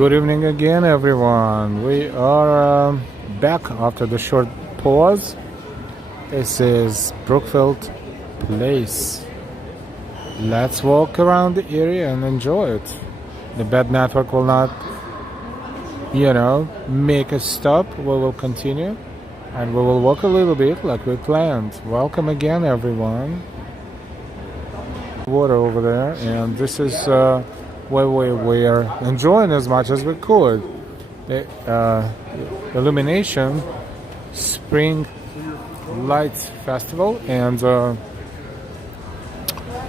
Good evening again, everyone. We are back after the short pause. This is Brookfield Place. Let's walk around the area and enjoy it. The bad network will not, make a stop. We will continue and we will walk a little bit like we planned. Welcome again, everyone. Water over there, and this is where we were enjoying as much as we could. The Illumination Spring Lights Festival, and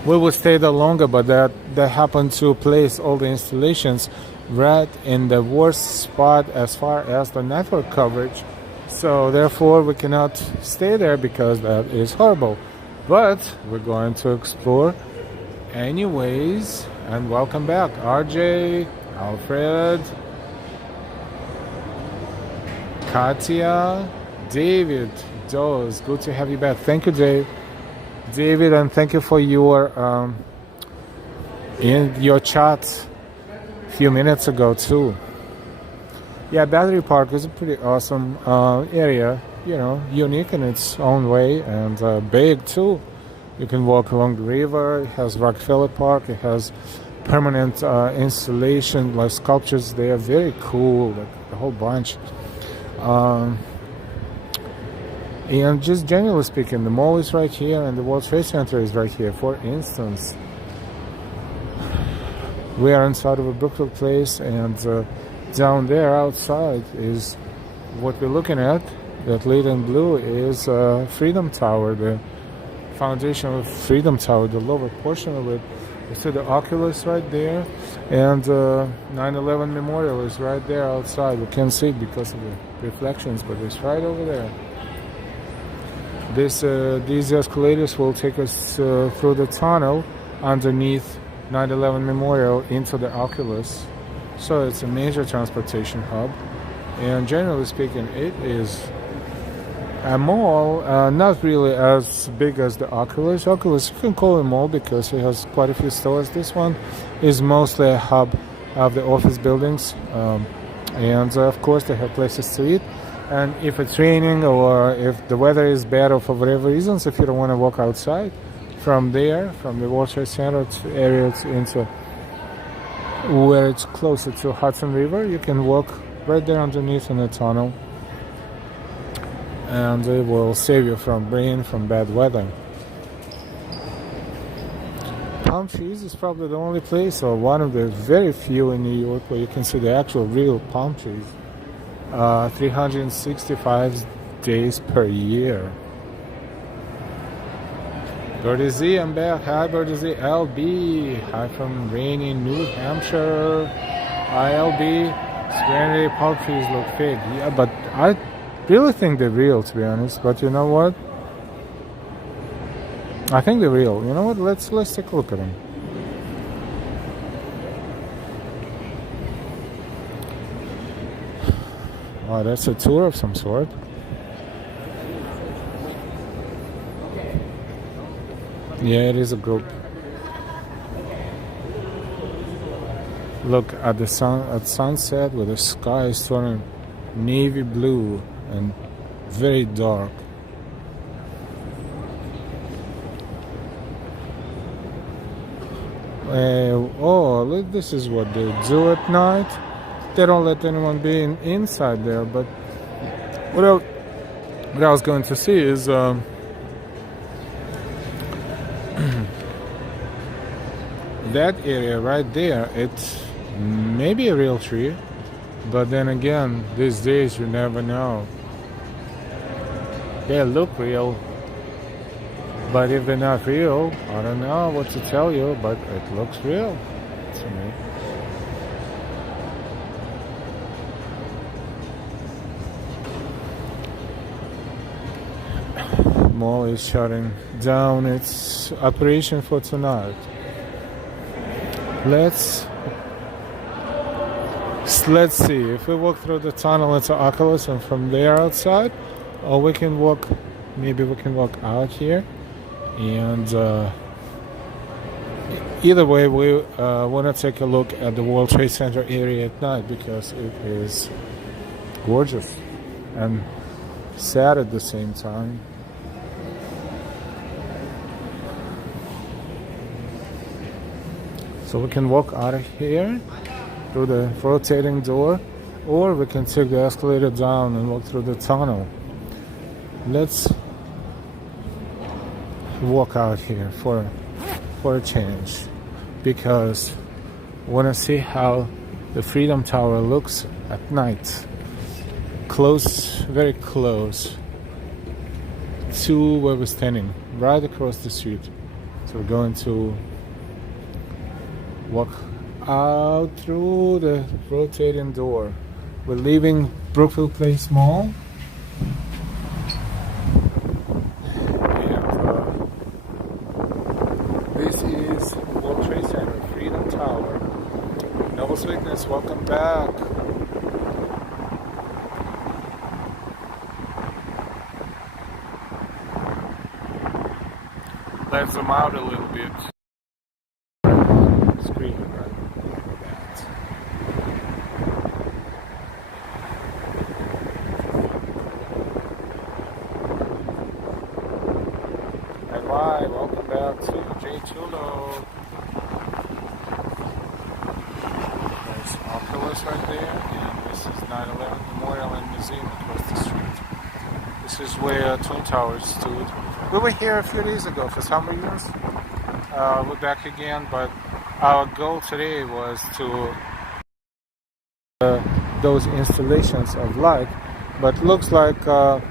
we will stay there longer, but that happened to place all the installations right in the worst spot as far as the network coverage. So therefore we cannot stay there because that is horrible. But we're going to explore anyways. And welcome back, RJ, Alfred, Katya, David, Doze. Good to have you back. Thank you, David, and thank you for your in your chat a few minutes ago too. Yeah, Battery Park is a pretty awesome area. Unique in its own way, and big too. You can walk along the river. It has Rockefeller Park. It has permanent installation, like sculptures. They are very cool, like a whole bunch. And just generally speaking, the mall is right here and the World Trade Center is right here. For instance, we are inside of a Brookfield Place, and down there outside is what we're looking at. That lit in blue is Freedom Tower, the foundation of Freedom Tower, the lower portion of it. You see the Oculus right there, and 9/11 Memorial is right there outside. We can't see it because of the reflections, but it's right over there. These escalators will take us through the tunnel underneath 9/11 Memorial into the Oculus. So it's a major transportation hub, and generally speaking, it is a mall, not really as big as the Oculus. Oculus, you can call it a mall because it has quite a few stores. This one is mostly a hub of the office buildings, and of course they have places to eat. And if it's raining or if the weather is bad or for whatever reasons, if you don't want to walk outside from there, from the World Trade Center area into where it's closer to Hudson River, you can walk right there underneath in the tunnel. And it will save you from rain, from bad weather. Palm trees is probably the only place, or one of the very few in New York, where you can see the actual real palm trees. 365 days per year. Birdie Z, I'm back. Hi, Birdie Z. LB. Hi from rainy New Hampshire. Hi, LB. Serenity palm trees look fake. Yeah, but I really think they're real, to be honest. But you know what? I think they're real. You know what? Let's take a look at them. Wow, that's a tour of some sort. Yeah, it is a group. Look at the sun at sunset, where the sky is turning navy blue and very dark. This is what they do at night. They don't let anyone be inside there. But what I was going to see is that area right there. It's maybe a real tree, but then again, these days you never know. They look real, but if they're not real, I don't know what to tell you, but it looks real to me. Mall is shutting down its operation for tonight. Let's see if we walk through the tunnel into Oculus and from there outside, or we can walk out here and either way, we want to take a look at the World Trade Center area at night because it is gorgeous and sad at the same time. So we can walk out of here through the rotating door, or we can take the escalator down and walk through the tunnel. Let's walk out here for a change, because I want to see how the Freedom Tower looks at night. Close, very close to where we're standing, right across the street. So we're going to walk out through the rotating door. We're leaving Brookfield Place Mall. This is World Trade Center, Freedom Tower. Noble Sweetness, welcome back. Let's zoom out a little bit. Screen, right? NY, welcome back to J Chulo. There's Oculus right there, and this is 9/11 Memorial and Museum across the street. This is where Twin Towers stood. We were here a few days ago for some reasons. We're back again, but our goal today was to those installations of light. But looks like, well,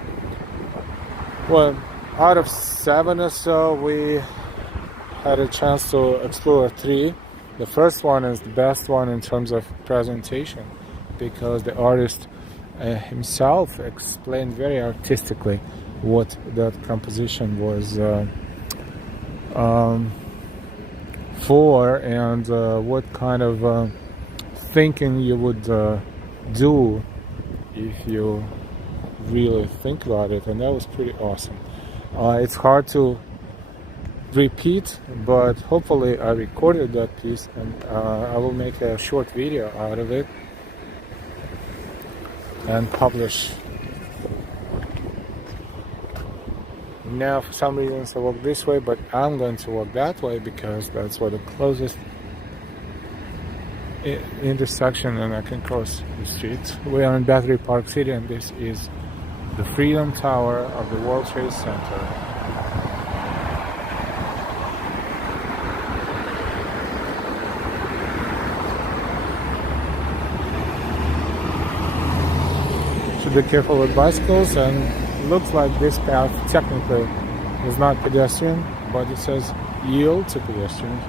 out of 7 or so, we had a chance to explore 3. The first one is the best one in terms of presentation, because the artist himself explained very artistically what that composition was for, and what kind of thinking you would do if you really think about it, and that was pretty awesome. It's hard to repeat, but hopefully I recorded that piece, and I will make a short video out of it and publish. Now for some reasons I walk this way, but I'm going to walk that way because that's where the closest intersection and I can cross the street. We are in Battery Park City, and this is the Freedom Tower of the World Trade Center. Should be careful with bicycles, and looks like this path technically is not pedestrian, but it says yield to pedestrians.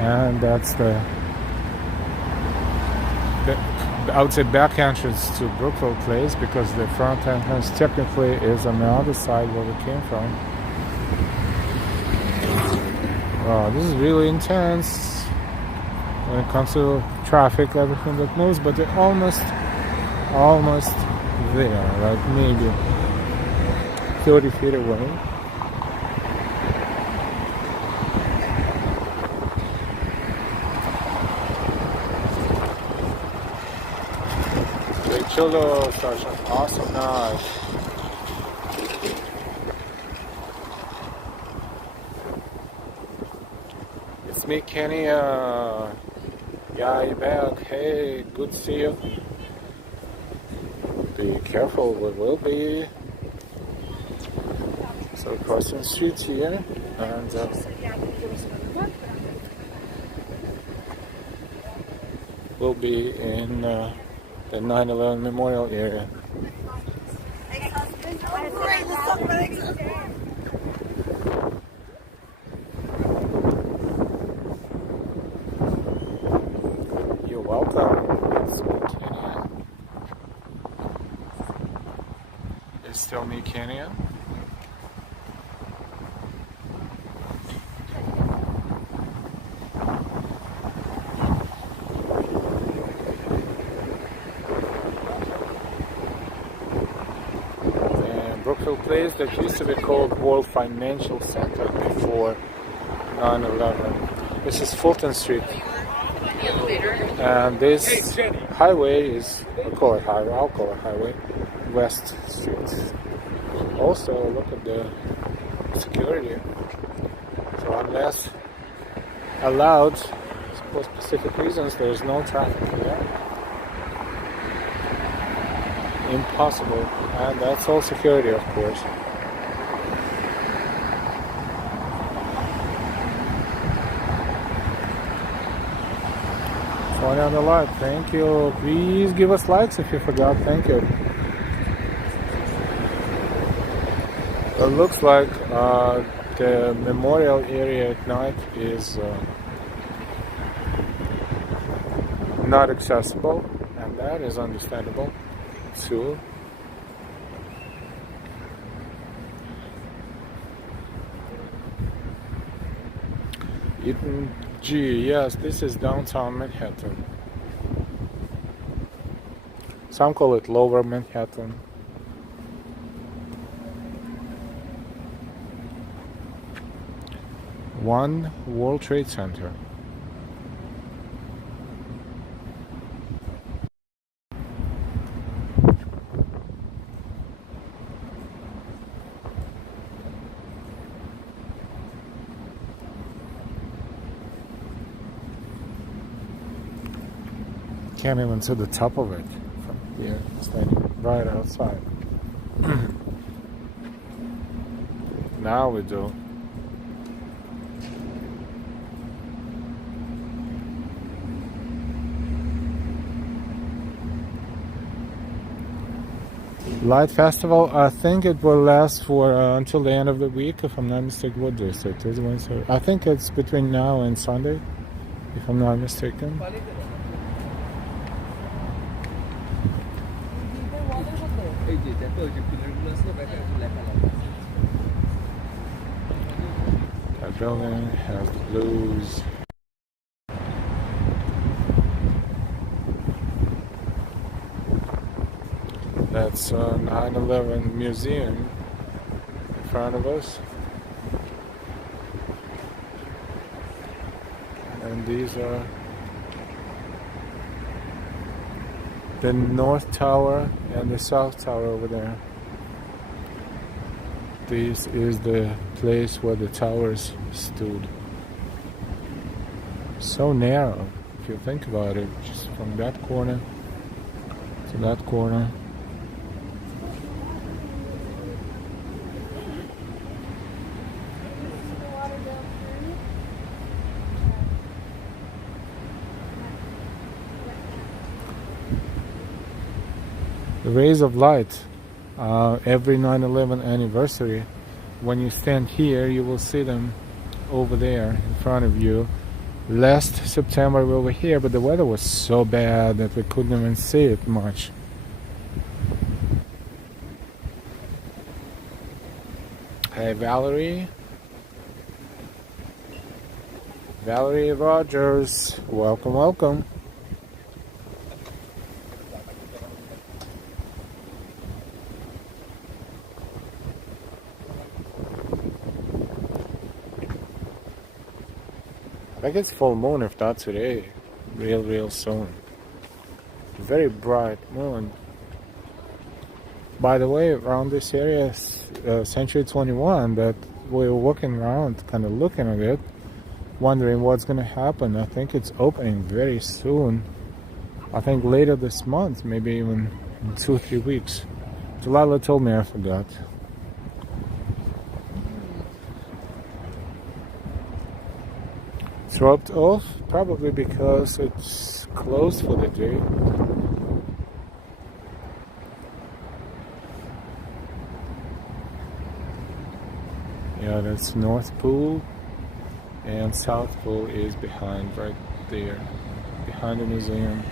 And that's the I would say back entrance to Brookfield Place, because the front entrance technically is on the other side where we came from. Wow, this is really intense when it comes to traffic, everything that moves, but they're almost there, like maybe 30 feet away. Cholo, such an awesome night. It's me, Kenny. Yeah, you're back. Hey, good to see you. Be careful, we will be. So crossing the street here, and we'll be in the 9/11 Memorial area. You're welcome. It's still me, Kenya. historical place that used to be called World Financial Center before 9/11. This is Fulton Street, and this highway is, I'll call it highway, West Street. Also, look at the security. So unless allowed for specific reasons, there's no traffic here. Impossible. And that's all security, of course. Phone on the live. Thank you. Please give us likes if you forgot. Thank you. It looks like the memorial area at night is not accessible, and that is understandable too. Bldg, yes, this is downtown Manhattan. Some call it Lower Manhattan. One World Trade Center. Can't even see the top of it from here, standing right outside. Now we do. Light Festival, I think it will last for until the end of the week, if I'm not mistaken. What day is it? Tuesday, Wednesday? I think it's between now and Sunday, if I'm not mistaken. That building has the blues. That's 9/11 museum in front of us. And these are the North Tower and the South Tower over there. This is the place where the towers stood. So narrow, if you think about it, just from that corner to that corner. The rays of light, every 9/11 anniversary, when you stand here, you will see them over there in front of you. Last September we were here, but the weather was so bad that we couldn't even see it much. Hey Valerie. Valerie Rogers, welcome, welcome. I think it's full moon, if not today, real soon. Very bright moon. By the way, around this area, Century 21, that we were walking around, kind of looking at it, wondering what's going to happen. I think it's opening very soon. I think later this month, maybe even in 2-3 weeks. Delilah told me, I forgot. Dropped off, probably because it's closed for the day. Yeah, that's North Pool, and South Pool is behind, right there, behind the museum.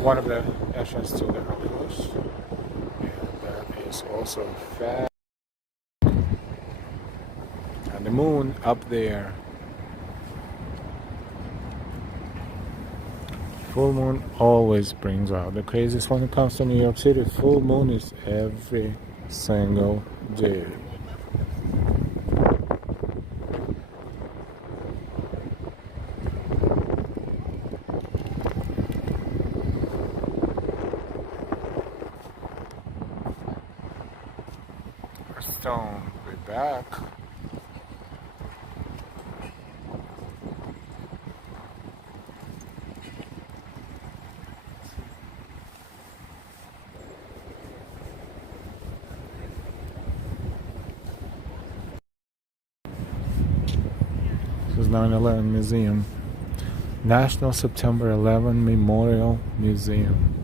One of the entrance to the house, and that is also fast. The moon up there. Full moon always brings out the craziest when it comes to New York City. Full moon is every single day. Stone, we're back. This is 9/11 Museum. National September 11 Memorial Museum.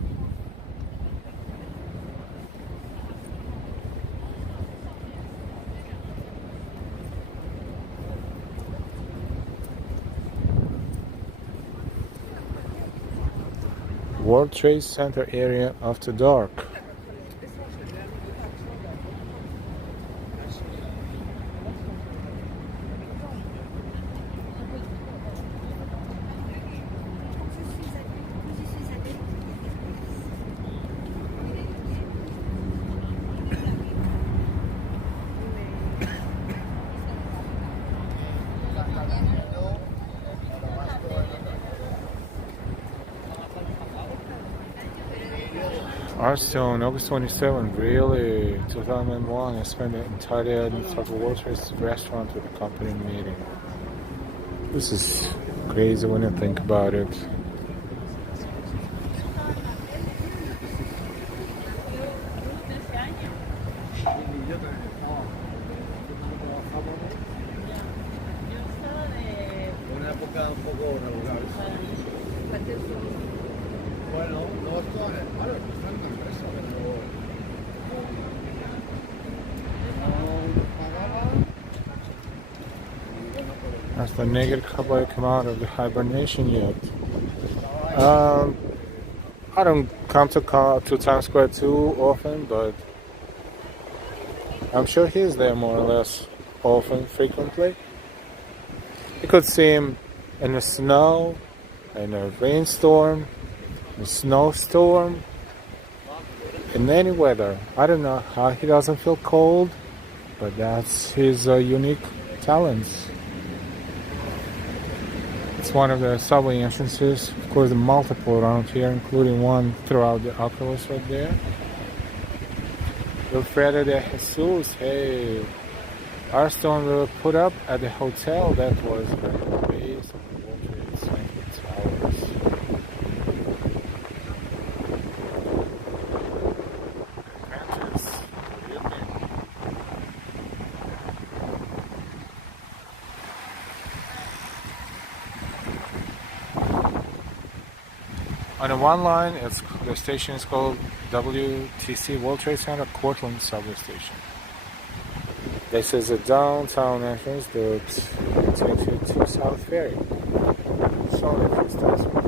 World Trade Center area after dark. Artstone, August 27, really, 2001. I spent the entire day at the World Trade restaurant with a company meeting. This is crazy when you think about it. As the naked cowboy come out of the hibernation yet. I don't come to Times Square too often, but I'm sure he's there more or less often, frequently. You could see him in the snow, in a rainstorm, a snowstorm, in any weather. I don't know how he doesn't feel cold, but that's his unique talents. It's one of the subway entrances. Of course, the multiple around here, including one throughout the Oculus right there. Wilfredo de Jesus, hey. Our stone we were put up at the hotel that was the base of the World Trade Center Towers. On the one line, the station is called WTC, World Trade Center Cortlandt Subway Station. This is a downtown entrance that takes you to South Ferry. So if it starts from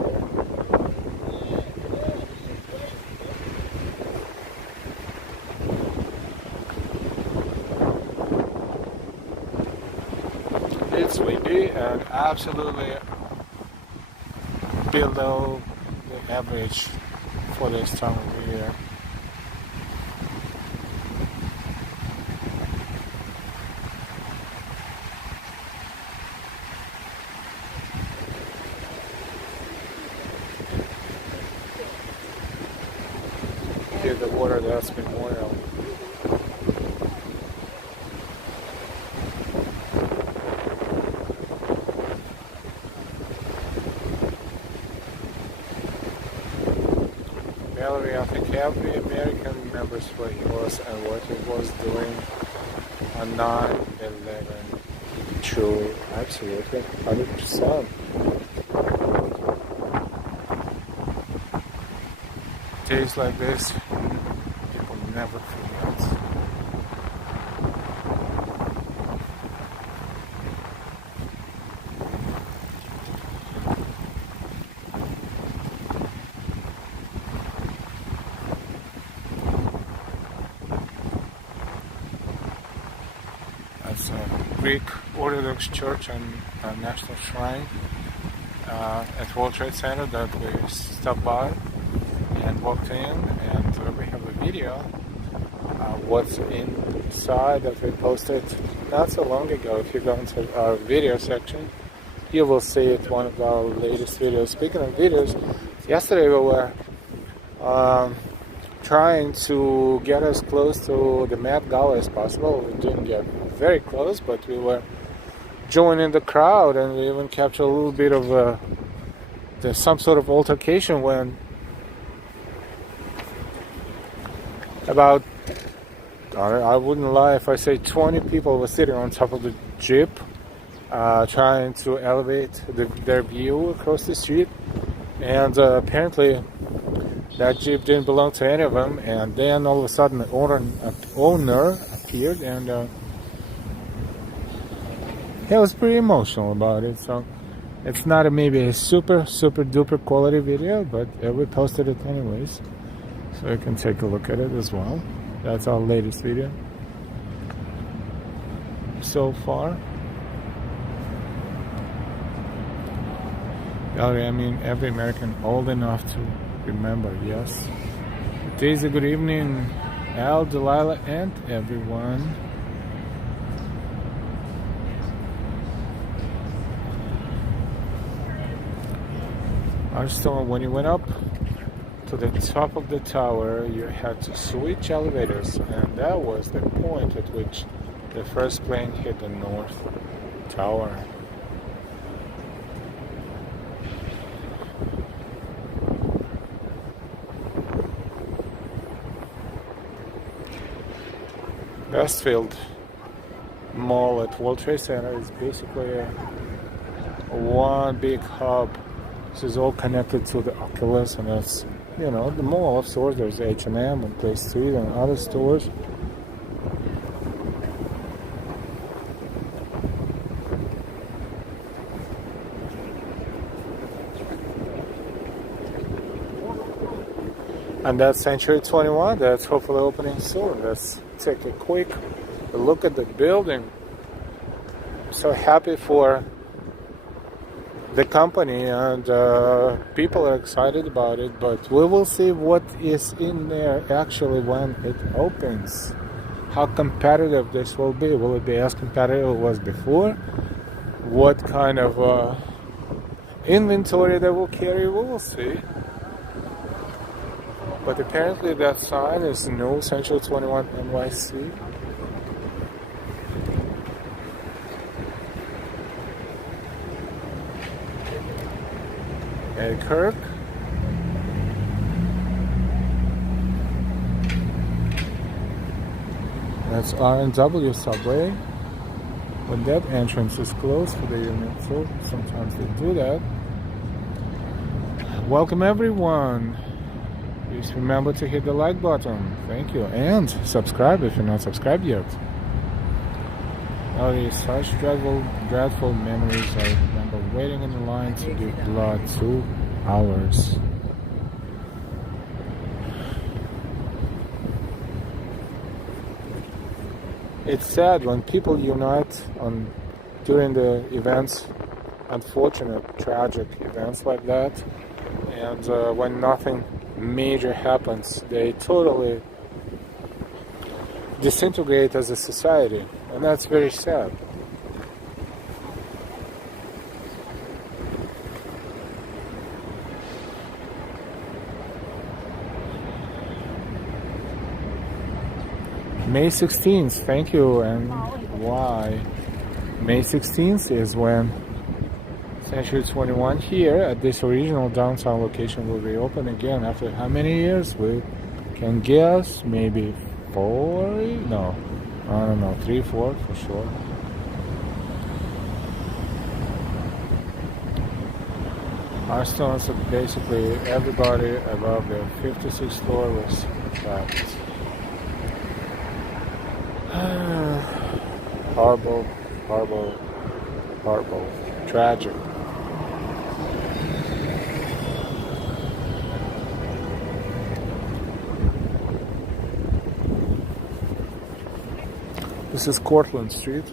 there. It's windy and absolutely below the average for this time of the year. Here's the water that's Memorial. Valerie, I think every American remembers where he was and what he was doing on 9/11. True, absolutely, 100%. Days like this, people never forget. That's a Greek Orthodox Church and a National Shrine. at World Trade Center that we stopped by and walked in, and we have a video. What's inside that we posted not so long ago. If you go into our video section, you will see it, one of our latest videos. Speaking of videos, yesterday we were trying to get as close to the Met Gala as possible. We didn't get very close, but we were joining the crowd, and we even captured a little bit of there's some sort of altercation when about, I wouldn't lie if I say 20 people were sitting on top of the Jeep trying to elevate their view across the street, and apparently that Jeep didn't belong to any of them, and then all of a sudden the owner appeared, and he was pretty emotional about it. So it's not maybe a super duper quality video, but we posted it anyways, so you can take a look at it as well. That's our latest video so far. I mean, every American old enough to remember, yes. Daisy, good evening. Al, Delilah, and everyone. When you went up to the top of the tower, you had to switch elevators, and that was the point at which the first plane hit the North Tower. Westfield Mall at World Trade Center is basically one big hub. This is all connected to the Oculus, and that's, the mall of stores. There's H&M and Place Street and other stores. And that's Century 21. That's hopefully opening soon. Let's take a quick look at the building. I'm so happy for the company, and people are excited about it, but we will see what is in there actually when it opens. How competitive this will be. Will it be as competitive as it was before? What kind of inventory they will carry, we will see. But apparently that sign is no Central 21 NYC. Eddie Kirk. That's R&W subway. When that entrance is closed for the unit, so sometimes they do that. Welcome everyone. Please remember to hit the like button. Thank you. And subscribe if you're not subscribed yet. These such dreadful memories. I remember waiting in the line to give blood 2 hours. It's sad when people unite during the events, unfortunate, tragic events like that, and when nothing major happens, they totally disintegrate as a society, and that's very sad. May 16th, thank you. And why? May 16th is when Century 21 here at this original downtown location will reopen again after how many years? We can guess, maybe 4? No, I don't know, 3, 4 for sure. Our students are basically everybody above the 56th floor was trapped. Horrible, tragic. This is Cortlandt Street.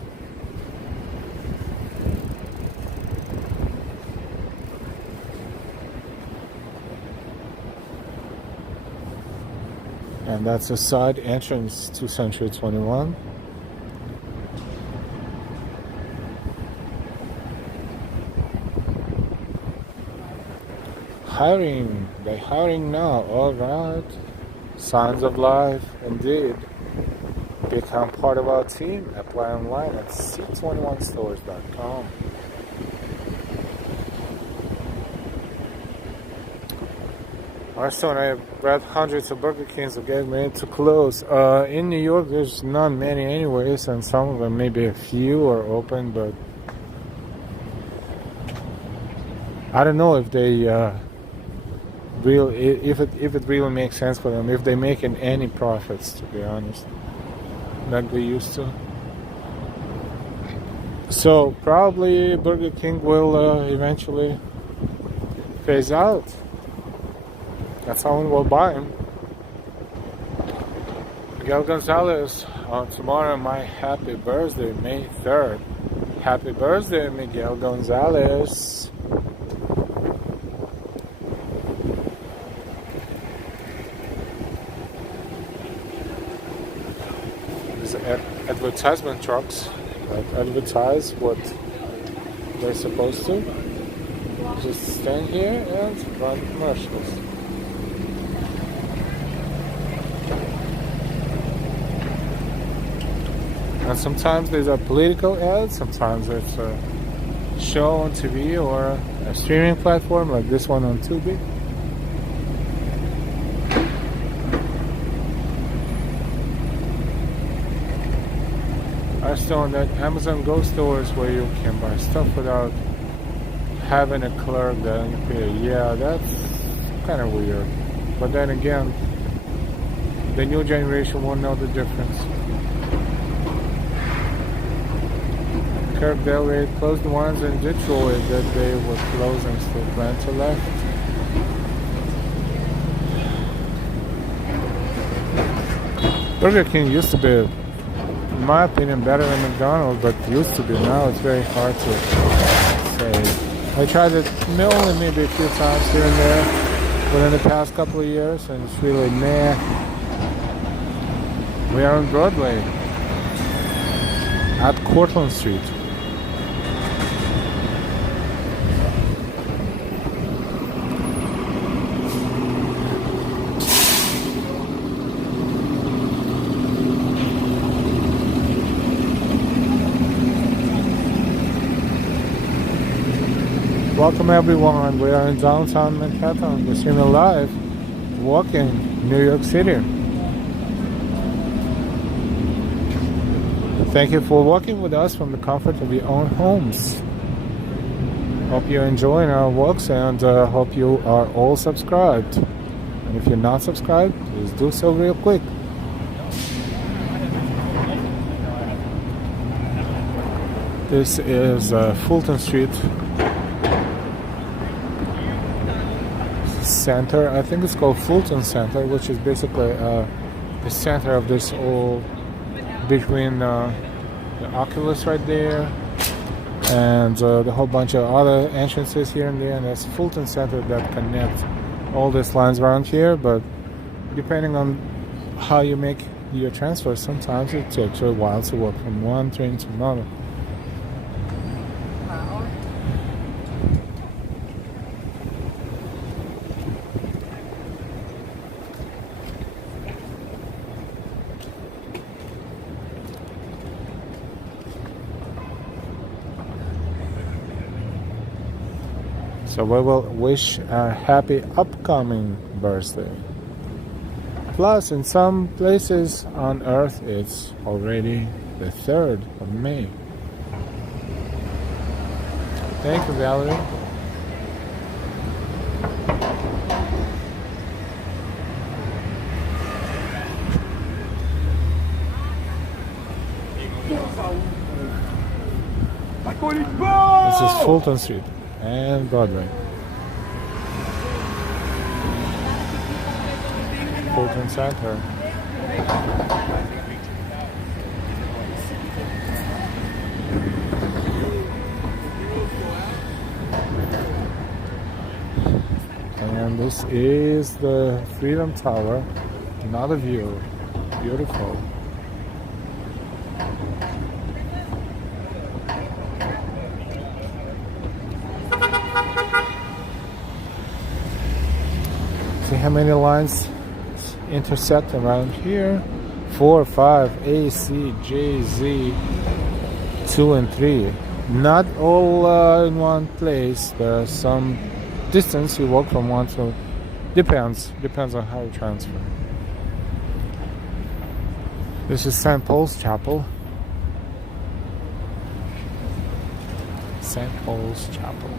And that's a side entrance to Century 21. Hiring, they're hiring now, alright. Signs of life, indeed. Become part of our team. Apply online at c21stores.com. Also, I read hundreds of Burger Kings are getting ready to close. In New York, there's not many anyways, and some of them, maybe a few are open, but I don't know if they if it really makes sense for them, if they're making any profits, to be honest, like they used to. So probably Burger King will eventually phase out. That someone will buy him. Miguel Gonzalez on tomorrow, my happy birthday, May 3rd. Happy birthday, Miguel Gonzalez. These advertisement trucks that advertise what they're supposed to. Just stand here and run commercials. And sometimes these are political ads, sometimes it's a show on TV or a streaming platform like this one on Tubi. I saw that Amazon Go stores where you can buy stuff without having a clerk that you pay. Yeah, that's kind of weird. But then again, the new generation won't know the difference. Kirkdale closed the ones in Detroit that they were closing, still plan to left. Burger King used to be, in my opinion, better than McDonald's, but used to be. Now it's very hard to say. I tried it only maybe a few times here and there within the past couple of years, and it's really meh. We are on Broadway at Cortlandt Street. Welcome everyone, we are in downtown Manhattan, we're streaming live, walking New York City. Thank you for walking with us from the comfort of your own homes. Hope you're enjoying our walks and hope you are all subscribed. And if you're not subscribed, please do so real quick. This is Fulton Street Center. I think it's called Fulton Center, which is basically the center of this all between the Oculus right there and the whole bunch of other entrances here and there, and that's Fulton Center that connects all these lines around here. But depending on how you make your transfer, sometimes it takes a while to walk from one train to another. So we will wish a happy upcoming birthday. Plus, in some places on Earth, it's already the 3rd of May. Thank you, Valerie. This is Fulton Street and Broadway. Fulton Center. And this is the Freedom Tower Another view. Beautiful. See how many lines intersect around here? 4, 5, A, C, J, Z, 2 and 3. Not all in one place. There's some distance you walk from one to. Depends on how you transfer. This is St. Paul's Chapel. St. Paul's Chapel.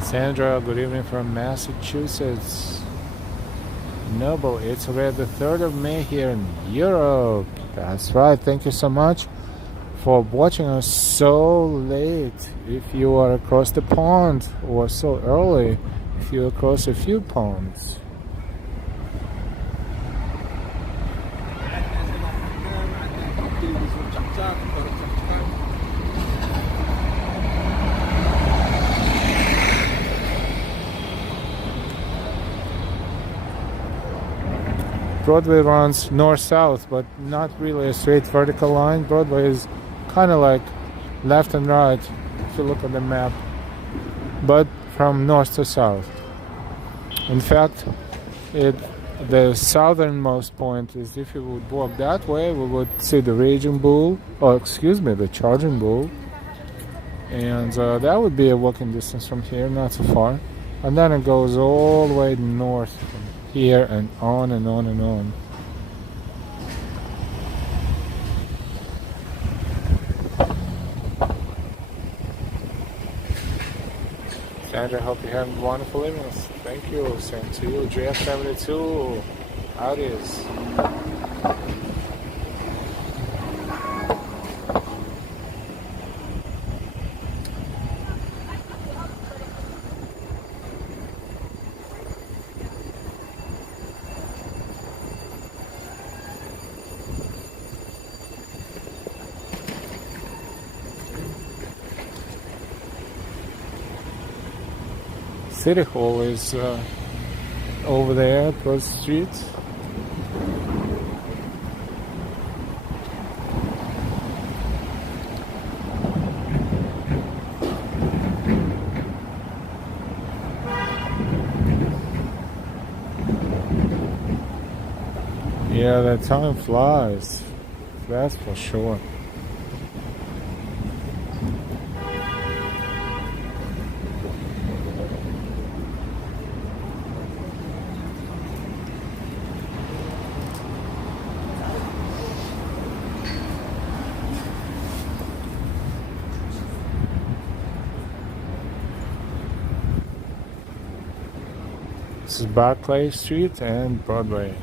Sandra, good evening from Massachusetts. Noble, it's already the 3rd of May here in Europe. That's right. Thank you so much for watching us so late. If you are across the pond, or so early if you're across a few ponds. Broadway runs north-south, but not really a straight vertical line. Broadway is kind of like left and right, if you look at the map, but from north to south. In fact, the southernmost point is, if you would walk that way, we would see the Raging Bull, the Charging Bull, and that would be a walking distance from here, not so far. And then it goes all the way north from here and on and on and on. Sandra, hope you have wonderful evenings. Thank you. Same to you. JF72. Out is. City Hall is over there across the street. Yeah, that time flies. That's for sure. This is Barclay Street and Broadway.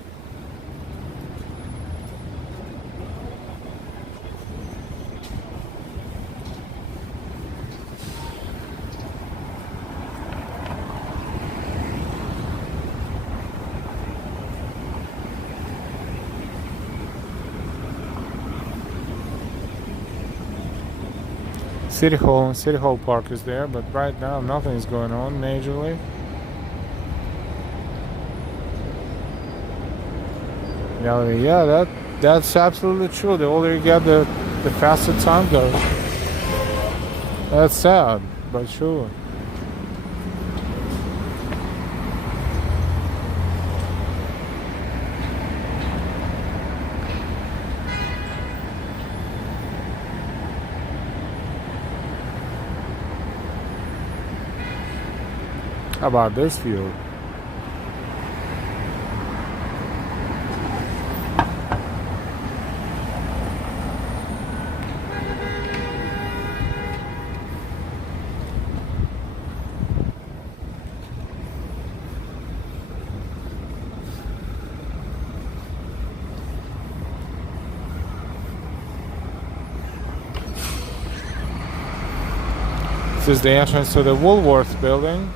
City Hall Park is there, but right now nothing is going on majorly. Yeah, that's absolutely true. The older you get, the faster time goes. That's sad, but true. How about this view? This is the entrance to the Woolworth building,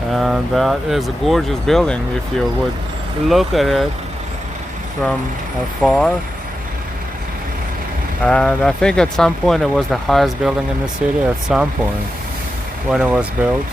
and that is a gorgeous building if you would look at it from afar. And I think at some point it was the highest building in the city at some point when it was built.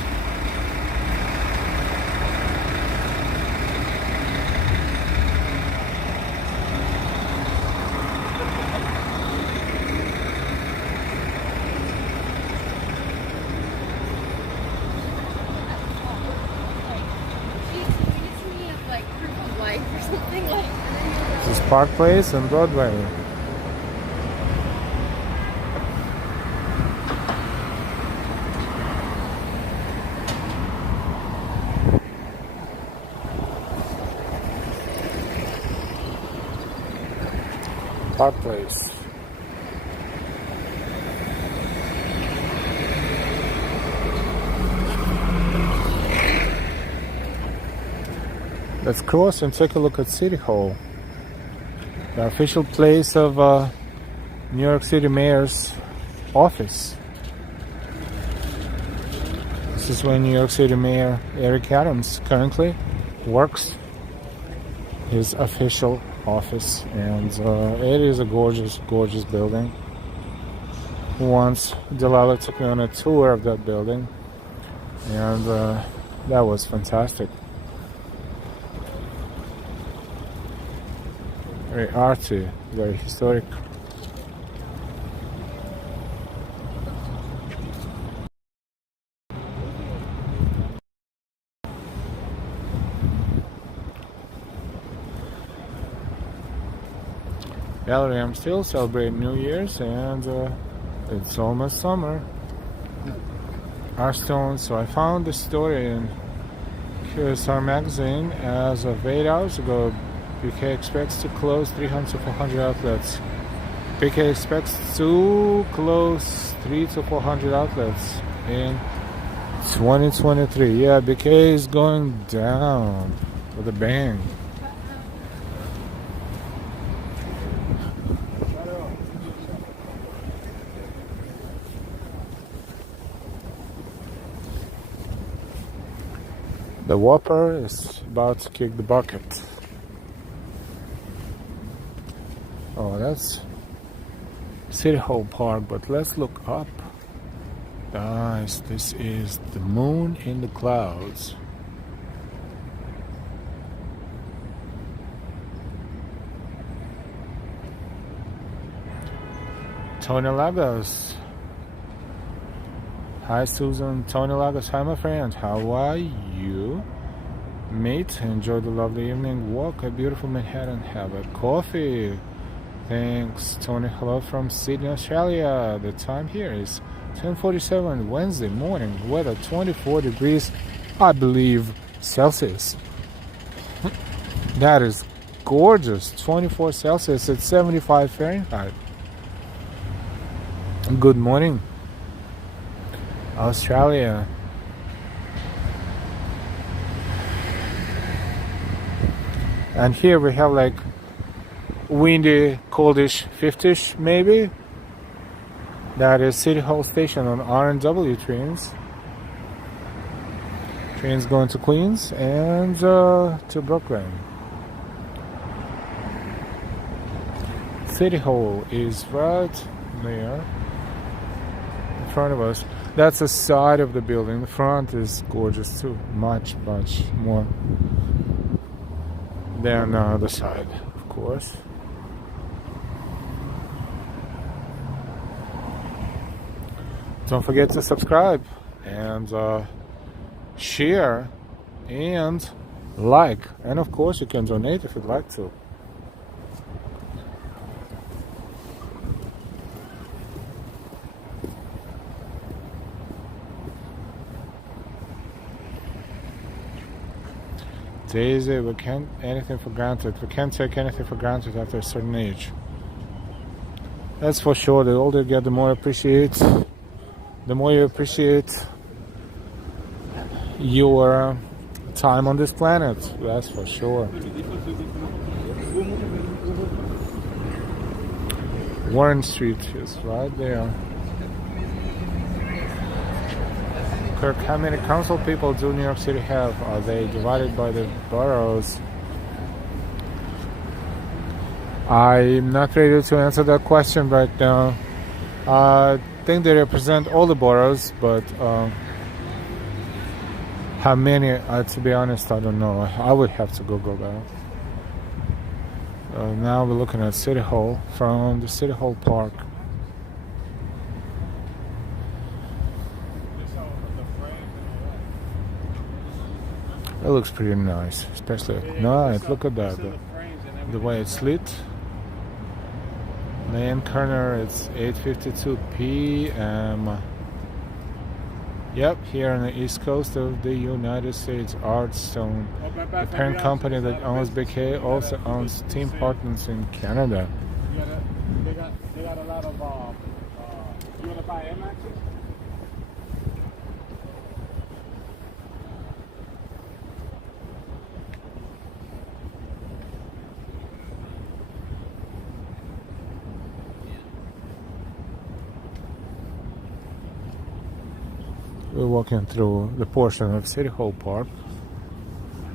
This is Park Place and Broadway. Park Place. Let's cross and take a look at City Hall, the official place of New York City Mayor's office. This is where New York City Mayor Eric Adams currently works, his official office, and it is a gorgeous, gorgeous building. Once Delilah took me on a tour of that building, and that was fantastic. Very arty, very historic. Valerie, I'm still celebrating New Year's, and it's almost summer. Arstone, so I found the story in QSR magazine as of 8 hours ago. BK expects to close 300 to 400 outlets. BK expects to close 300 to 400 outlets in 2023. Yeah, BK is going down with a bang. The Whopper is about to kick the bucket. Oh, that's City Hall Park, but let's look up. Guys, this is the moon in the clouds. Tony Lagos. Hi Susan, Tony Lagos. Hi my friend, how are you? Mate, enjoy the lovely evening walk at beautiful Manhattan. Have a coffee. Thanks, Tony. Hello from Sydney, Australia. The time here is 10:47 Wednesday morning. Weather 24 degrees, I believe, Celsius. That is gorgeous. 24 Celsius at 75 Fahrenheit. Good morning, Australia. And here we have like windy, coldish, 50ish maybe. That is City Hall Station on R&W trains. Trains going to Queens and to Brooklyn. City Hall is right there in front of us. That's the side of the building. The front is gorgeous too. Much, much more than the side, of course. Don't forget to subscribe and share and like, and of course you can donate if you'd like to. Daisy, we can't anything for granted. We can't take anything for granted after a certain age. That's for sure. The older you get, the more you appreciate. The more you appreciate your time on this planet. That's for sure. Warren Street is right there. Kirk, how many council people do New York City have? Are they divided by the boroughs? I'm not ready to answer that question right now. I think they represent all the boroughs, but how many, to be honest, I don't know. I would have to Google that. Now we're looking at City Hall from the City Hall Park. It looks pretty nice, especially at night. Look at that. the way it's lit. Main corner, it's 8:52 p.m. Yep, here on the east coast of the United States, Artstone, the parent company that owns Bldg, also owns Tim Hortons in Canada. They got a lot of, you want to buy Air Maxes? We're walking through the portion of City Hall Park.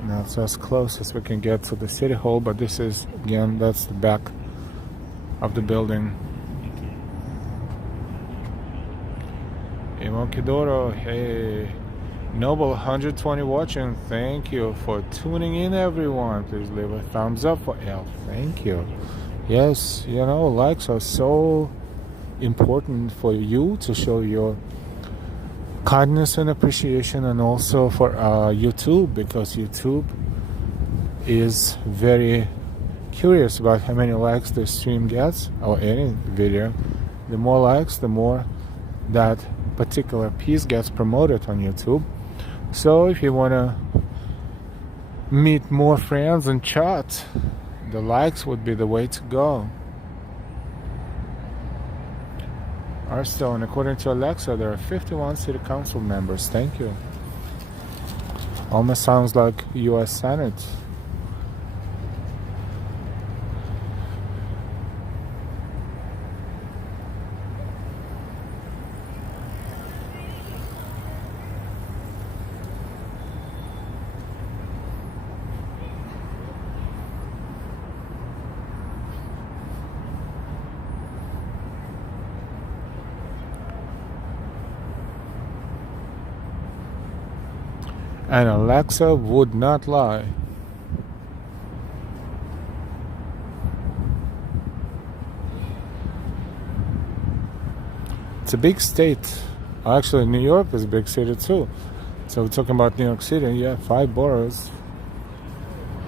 Now it's as close as we can get to the City Hall, but this is, again, that's the back of the building. Kidoro, hey. Noble 120 watching, thank you for tuning in, everyone. Please leave a thumbs up for L. Thank you. Yes, you know, likes are so important for you to show your kindness and appreciation, and also for YouTube, because YouTube is very curious about how many likes the stream gets, or any video. The more likes, the more that particular piece gets promoted on YouTube. So if you want to meet more friends and chat, the likes would be the way to go. Artstone, according to Alexa, there are 51 city council members. Thank you. Almost sounds like U.S. Senate. And Alexa would not lie. It's a big state. Actually, New York is a big city too. So we're talking about New York City. Yeah, 5 boroughs.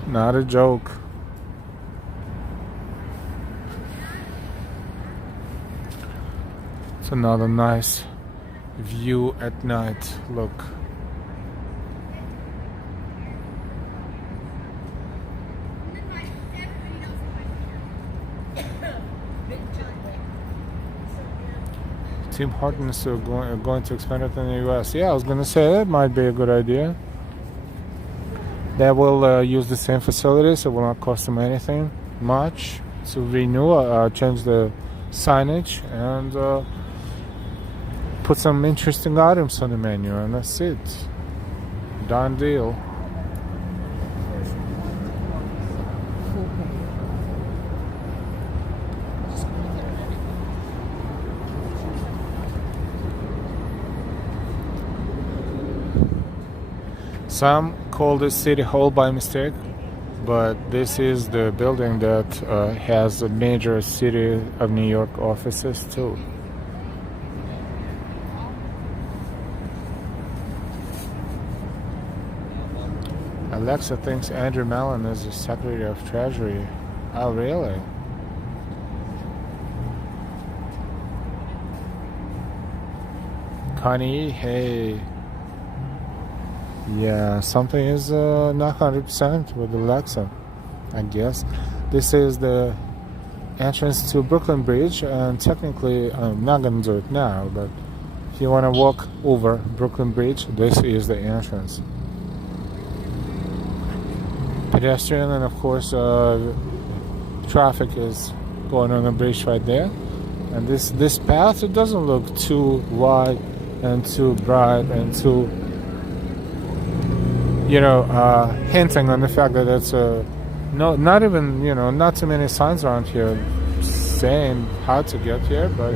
Not a joke. It's another nice view at night. Look. Tim Hortons are going to expand it in the US. Yeah, I was going to say that might be a good idea. They will use the same facilities. It will not cost them anything much to renew, change the signage, and put some interesting items on the menu, and that's it. Done deal. Some call this City Hall by mistake, but this is the building that has a major City of New York offices too. Alexa thinks Andrew Mellon is the Secretary of Treasury. Oh, really? Connie, hey. Yeah, something is not 100% with Alexa, I guess. This is the entrance to Brooklyn Bridge, and technically I'm not going to do it now, but if you want to walk over Brooklyn Bridge, this is the entrance. Pedestrian, and of course traffic is going on the bridge right there. And this path, it doesn't look too wide and too bright and too, hinting on the fact that it's not even, not too many signs around here saying how to get here, but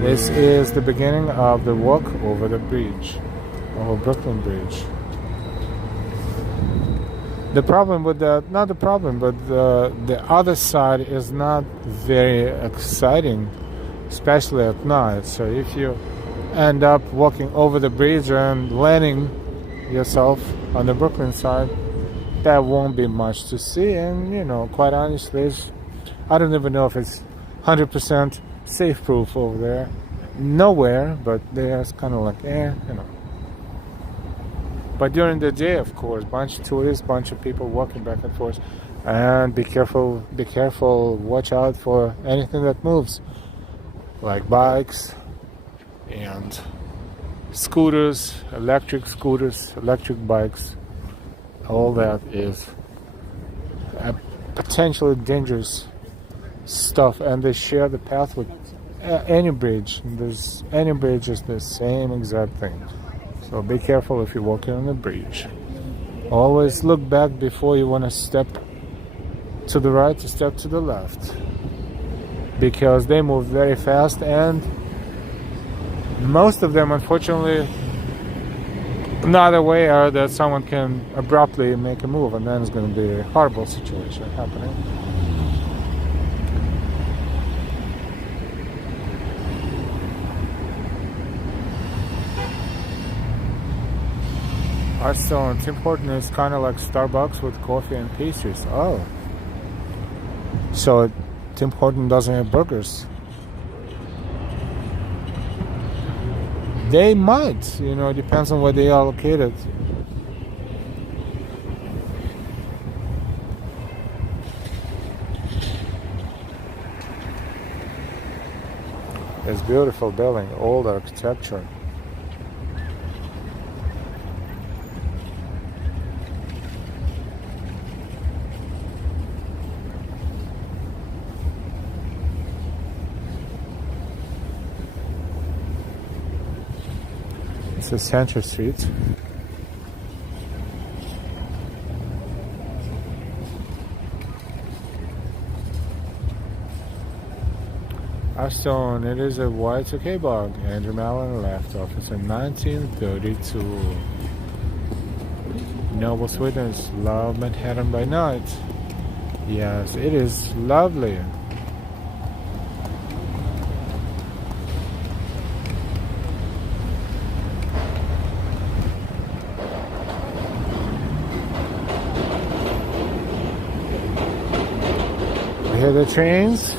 this is the beginning of the walk over the bridge, over Brooklyn Bridge. The problem with that, not the problem, but the other side is not very exciting, especially at night. So if you end up walking over the bridge and landing yourself on the Brooklyn side, There won't be much to see, and you know, quite honestly, I don't even know if it's 100% safe proof over there. Nowhere, but there's kind of like, you know. But during the day, of course, bunch of tourists, bunch of people walking back and forth, and be careful, watch out for anything that moves, like bikes and scooters, electric bikes. All that is potentially dangerous stuff, and they share the path with any bridge. Any bridge is the same exact thing. So be careful if you're walking on the bridge. Always look back before you want to step to the right or step to the left, because they move very fast, and most of them, unfortunately, not aware that someone can abruptly make a move, and then it's going to be a horrible situation happening. Also, Tim Hortons is kind of like Starbucks with coffee and pastries. Oh, so Tim Hortons doesn't have burgers. They might, you know, it depends on where they are located. It's beautiful building, old architecture. This is Central Street. Ashton, it is a Y2K bug. Andrew Mellon left office in 1932. Noble Sweetness, love Manhattan by night. Yes, it is lovely. Hear the trains,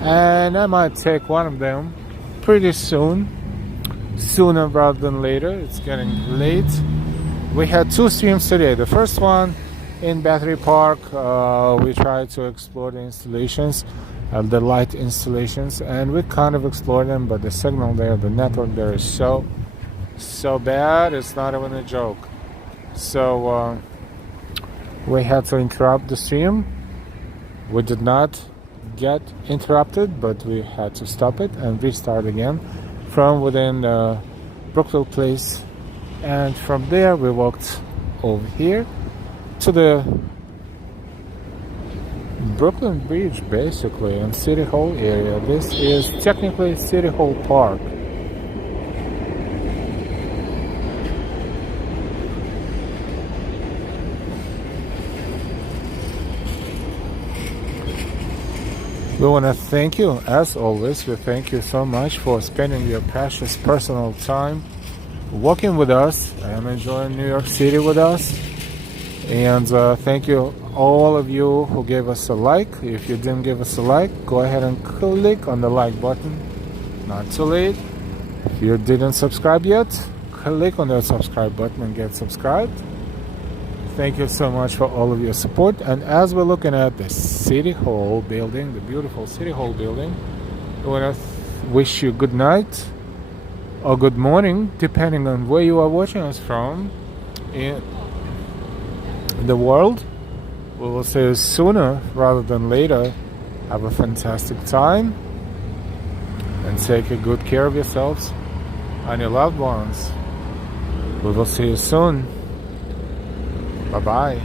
and I might take one of them pretty soon, sooner rather than later. It's getting late. We had two streams today. The first one in Battery Park, we tried to explore the installations, the light installations, and we kind of explored them, but the signal there, the network there is so bad, it's not even a joke. So we had to interrupt the stream. We did not get interrupted, but we had to stop it and restart again from within Brookfield Place. And from there we walked over here to the Brooklyn Bridge, basically, and City Hall area. This is technically City Hall Park. We want to thank you, as always. We thank you so much for spending your precious personal time walking with us and enjoying New York City with us. And thank you all of you who gave us a like. If you didn't give us a like, go ahead and click on the like button. Not too late. If you didn't subscribe yet, click on the subscribe button and get subscribed. Thank you so much for all of your support. And as we're looking at the City Hall building, the beautiful City Hall building, I want to wish you good night or good morning, depending on where you are watching us from in the world. We will see you sooner rather than later. Have a fantastic time and take good care of yourselves and your loved ones. We will see you soon. Bye-bye.